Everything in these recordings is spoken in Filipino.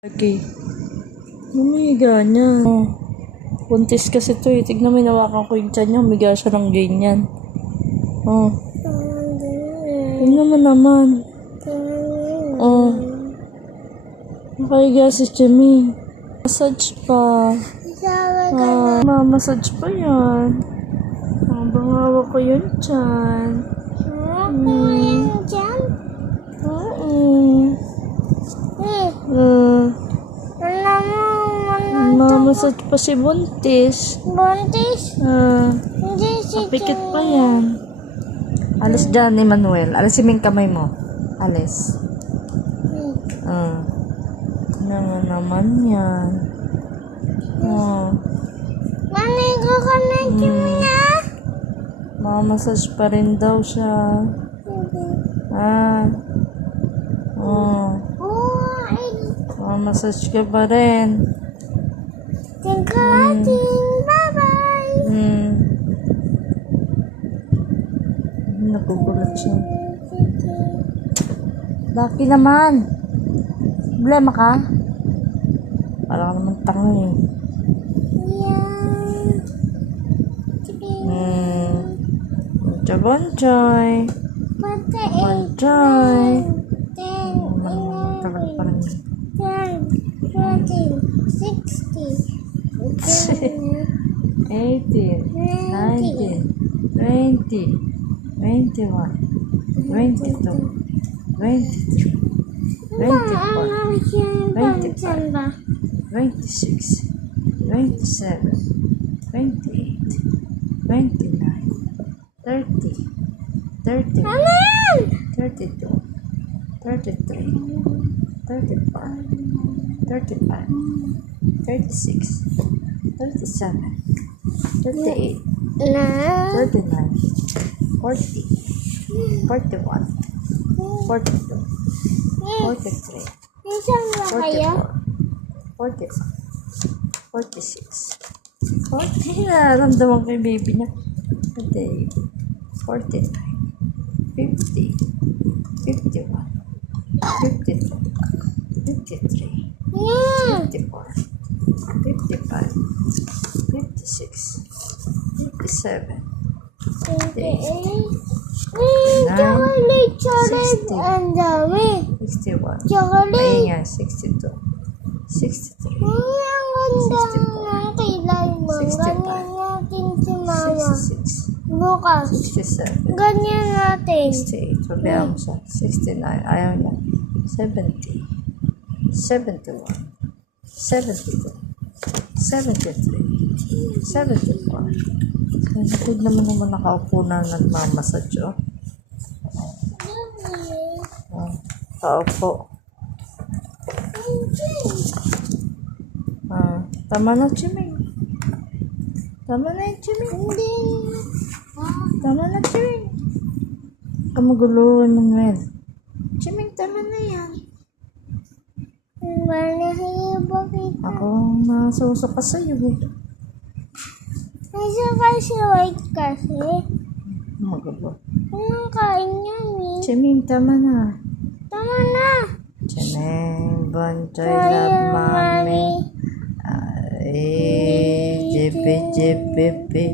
Okay. Humiga niya. Oh. Buntis kasi to eh. Tignan mo, hinawakan ko yung tiyan niya. Humiga siya ng ganyan. Oh. Tignan mo naman. Oh. Nakahiga si Chemi. Massage pa. Ah, massage pa yan. Habang hawak ko yung tiyan. Mamasage pa si Buntis. Pikit pa yan. Alis dyan, Emmanuel. Alisin mo yung kamay mo. Alis. Naman yan. Mami, kukunin mo na. Mamasage pa rin daw siya. Mamasage ka pa rin. Thank you. Bye-bye. Nagugulat siya. Baki naman. Problema ka? Para ka naman tanga eh. Bonjoy. Bonjoy. 18, 19, 20, 21, 22, 23, 24, 25, 26, 27, 28, 29, 30, 31, 32, 33, 34, 35, 36, 37, 38, 39, 40, 41, 42, 43, 44, 45, 46, 40, nararamdaman ko yung baby niya. 48, 49, 50, 51, 52, 53, 54, 55, 56, 57, 58, Chocolate and dami. 61, Chocolate. ayun nga, 62, 63, Ang ganda ng kilay mo. 65, Ganyan natin si mama. 66, Bukas. 67, Ganyan natin. 68, pabayaan mo siya, 69, ayaw niya, 70, 71, 72, 73, 74. Tignan mo naman nakaupo na nagmamassage, oh. Kaupo. Tama na, Chiming. Tama na yung Chiming. Hindi. Tama na, Chiming. Kamaguluhan, Manuel. Chiming, tama na yan. Manahibo kita. Ako nasuso ka sa'yo, eh. Nasa kasi white kasi. Magawa. Anong kain yan eh? Chiming, tama na. Tama na. Chiming, bonjoy, Tayo, love, mommy. Mami. Jipi.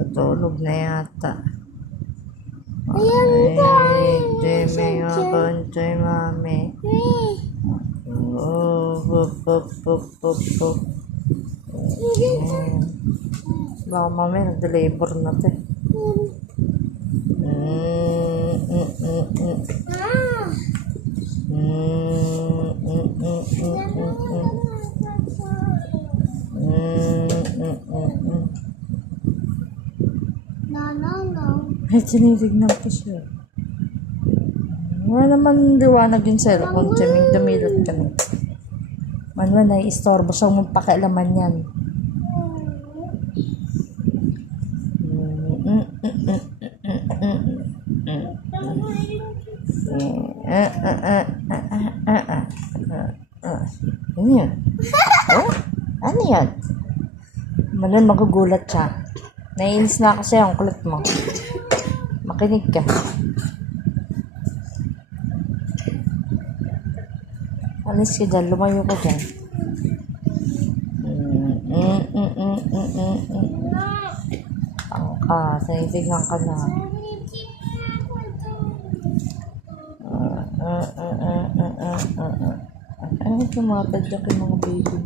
Tutulog na yata. Ayan po. Chiming, bonjoy, mami. Baka mamaya nag-deliver na to. No. Ay, tinitignan ko siya. Wala naman liwanag yung cellphone, Chiming. Dumilot ka na. Manuel, nai-istorbo siya mong pakialaman yan. Ano yan? Ano yan? Manuel, magugulat siya. Naiinis na kasi ang kulit mo. Makinig ka. Alis ka dyan, lumayo ka dyan. Sinitignan ka na. Ano tumatadyak yung mga baby?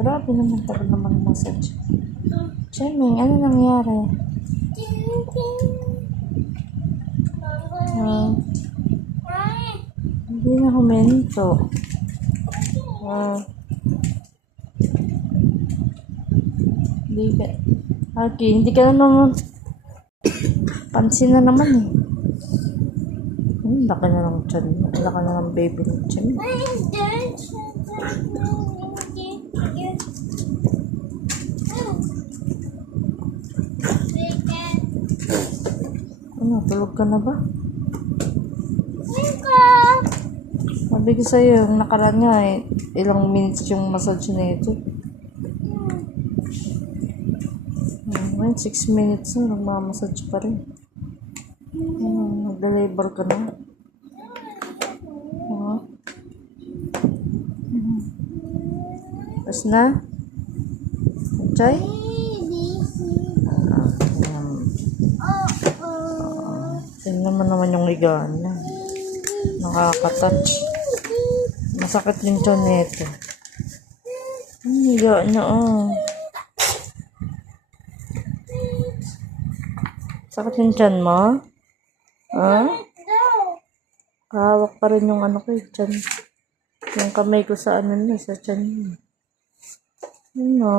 Grabe naman, tagal naman massage. Cheming, ano nangyari? Hindi na huminto. Hindi ka. Aki, hindi ka na naman. Pansin na naman eh. Laki na ng tiyan. Laki na ng baby ng tiyan. Ano, tulog ka na ba? Sabi ko sa'yo, yung nakaraan nga eh, ilang minutes yung massage na ito. 6 minutes na, nagmamassage pa rin. Nag-deliver ka na. Tapos na? Chay? Tingnan mo naman yung ligaan niya. Nakaka-touch. Masakit yung tiyan nito. Ang ligaan niya, Sakit yung tiyan mo? Hawak pa rin yung ano ko, tiyan. Yung kamay ko sa ano niya, sa tiyan niya.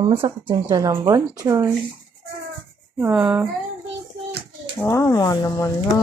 Masakit yung tiyan ng bonchoy. Mama naman na.